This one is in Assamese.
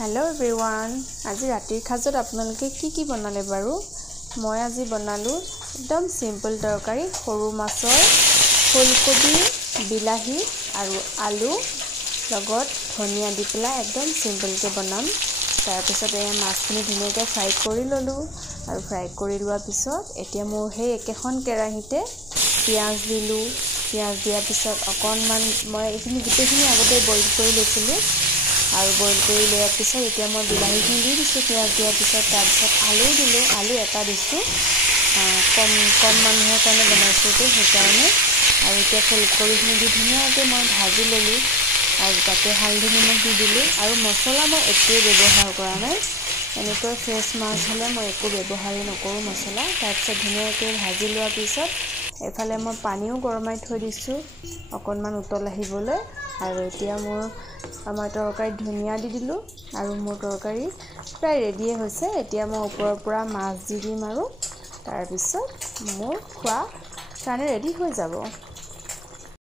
हेलो एवरीवन আজি ৰাতিৰ খাজত আপোনালোকে কি বনালে বাৰু মই আজি বনালো একদম সিম্পল তৰকাৰী সৰু মাছৰ ফুলকবি বিলাহী আৰু আলু লগত ধনিয়া দি পেলাই একদম সিম্পল কে বনাম তাৰ পিছত এই মাছখিনি ধুনীয়াকৈ ফ্ৰাই কৰি ললো আৰু ফ্ৰাই কৰি লোৱাৰ পিছত এতিয়া মই সেই একেখন কেৰাহীতে পিয়াজ দিলো পিয়াজ দিয়াৰ পিছত অকণমান মই এইখিনি গোটেইখিনি আগতে বইল কৰি লৈছিলো আৰু বইল কৰি লোৱাৰ পিছত এতিয়া মই বিলাহীখিনি দি দিছোঁ পিয়াজ দিয়াৰ পিছত তাৰপিছত আলু দিলোঁ আলু এটা দিছোঁ কম মানুহৰ কাৰণে বনাইছোঁ সেইকাৰণে আৰু এতিয়া ফুলকবিখিনি দি ধুনীয়াকৈ মই ভাজি ল'লোঁ আৰু তাতে হালধি নিমখ দি দিলোঁ আৰু মছলা মই একোৱেই ব্যৱহাৰ কৰা নাই এনেকৈ ফ্ৰেছ মাছ হ'লে মই একো ব্যৱহাৰেই নকৰোঁ মছলা তাৰপিছত ধুনীয়াকৈ ভাজি লোৱাৰ পিছত এফালে মই পানীও গৰমাই থৈ দিছোঁ অকণমান উতল আহিবলৈ আৰু এতিয়া আমাৰ তৰকাৰীত ধনিয়া দি দিলোঁ আৰু মোৰ তৰকাৰী প্ৰায় ৰেডিয়ে হৈছে এতিয়া মই ওপৰৰ পৰা মাছ দি দিম আৰু তাৰ পিছত মোৰ খোৱা কাৰণে ৰেডি হৈ যাব